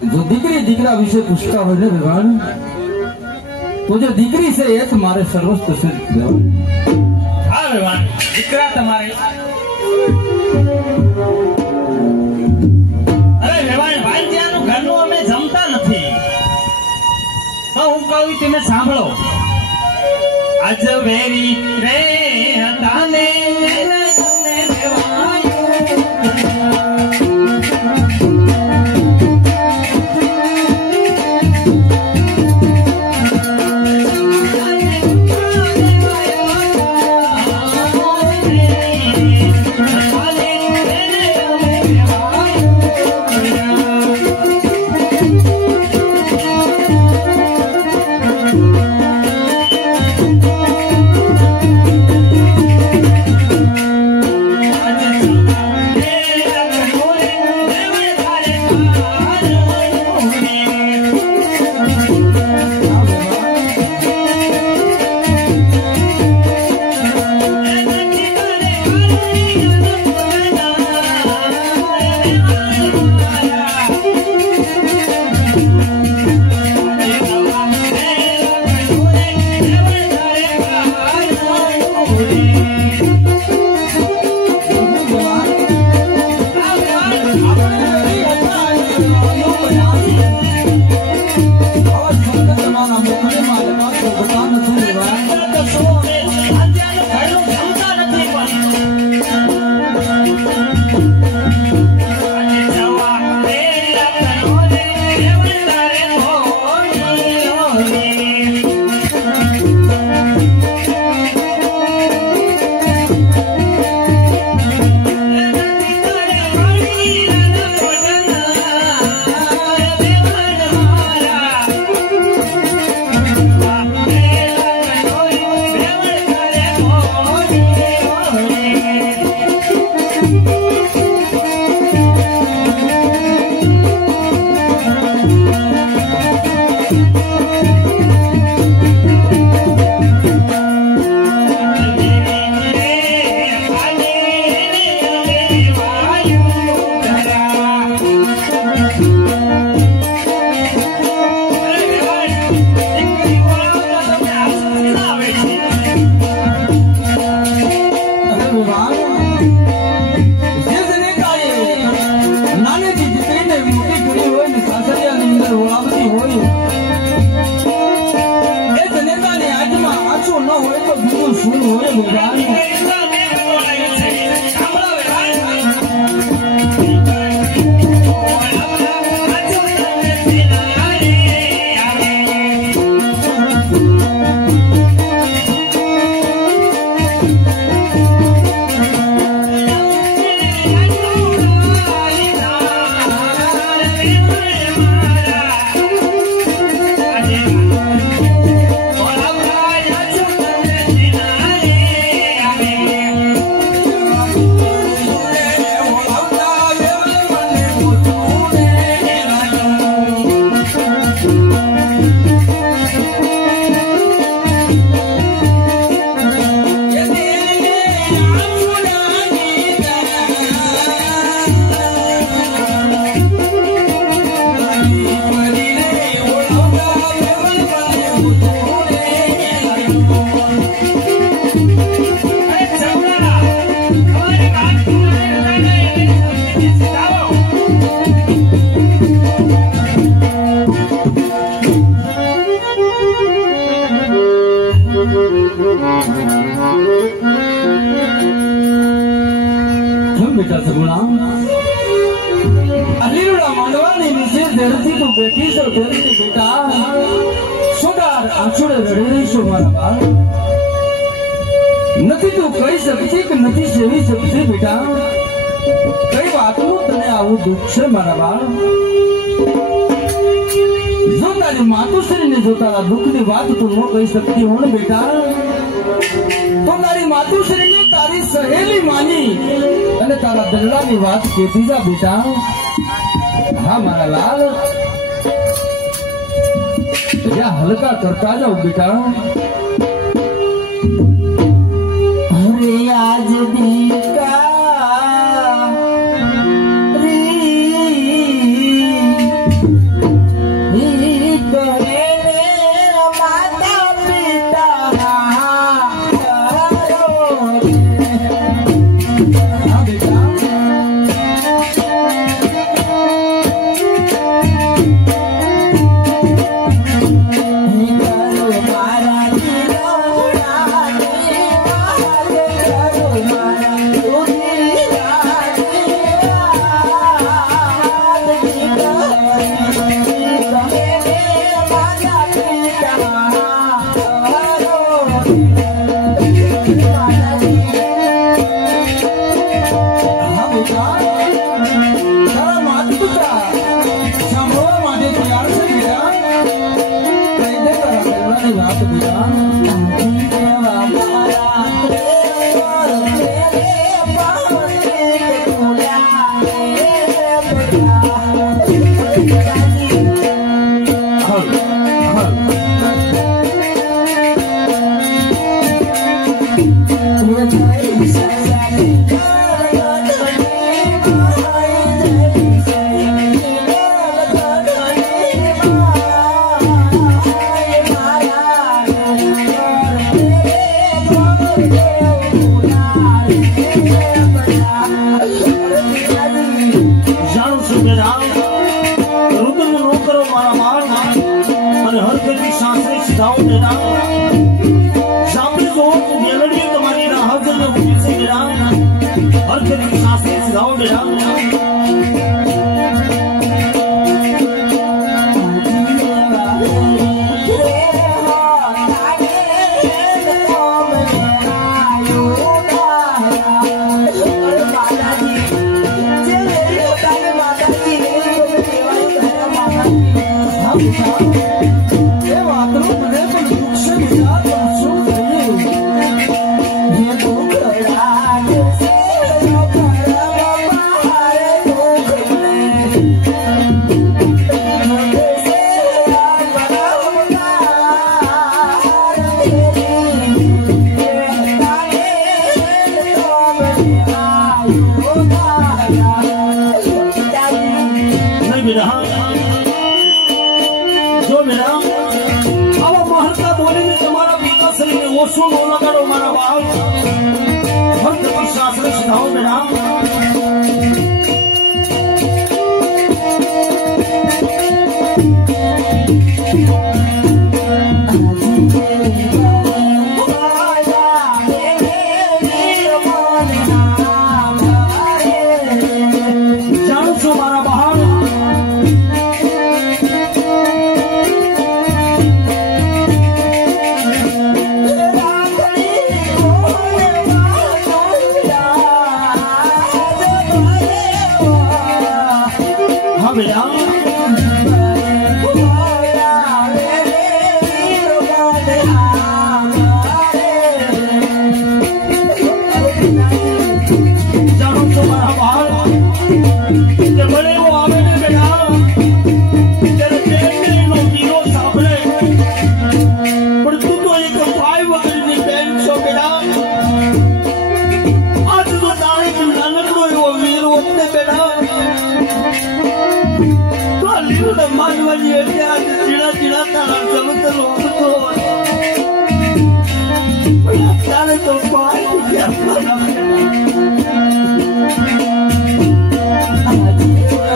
जो दीकरी दीकरा विषय पूछता हो ने भगवान तो जो दीकरी से एक मारे सर्वस्व से हाँ भगवान दीकरा तमारे अरे भगवान भाई त्यानु घरनु अमे जमता નથી તો હું કહું તમે સાંભળો આજ વેરી રે હતાને बेटा सगुणा अलीरुड़ा मांडवानी नीचे धरती तो बैठी सो धरती बेटा सोडार आंचुड़े रड़े रही सो मारा बाल नथी तू कही सकती कि नथी सेवी सकती बेटा कई बातों तने आवु दुख से मारा बाल जो तारी मातुश्री ने जो तारा दुख की बात तू न कही सकती हो न बेटा तो तारी मातुश्री ने तारी सहेली मानी અને તારા દલડાની વાત કેતી જા બેટા હા મારા લાલ या हल्का करता जाओ बेटा अरे आज दीका करो मारा मार અને હર કરી સાસરે સિધાઓ દેના સાંભળે જો મેલડી તમારી ના હાજર ને ઉભી છે દેના હર કરી સાસરે સિધાઓ દેના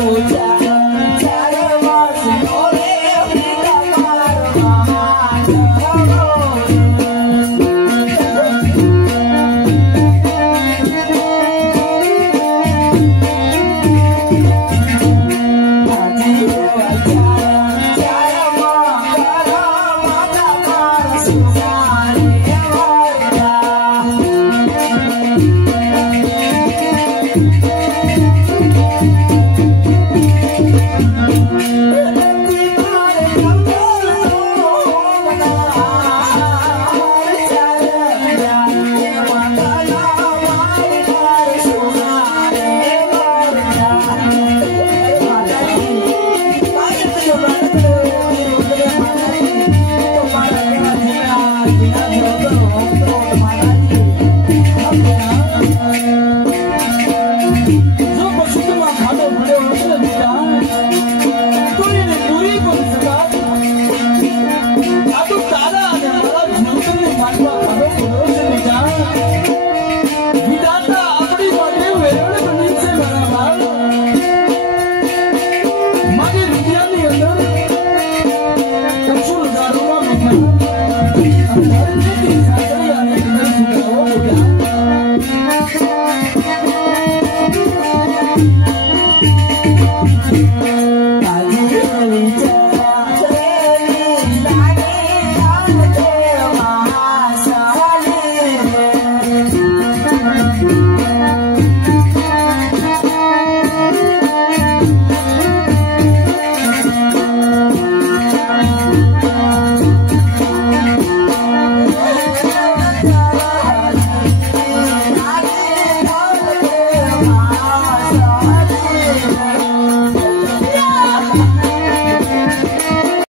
Oh,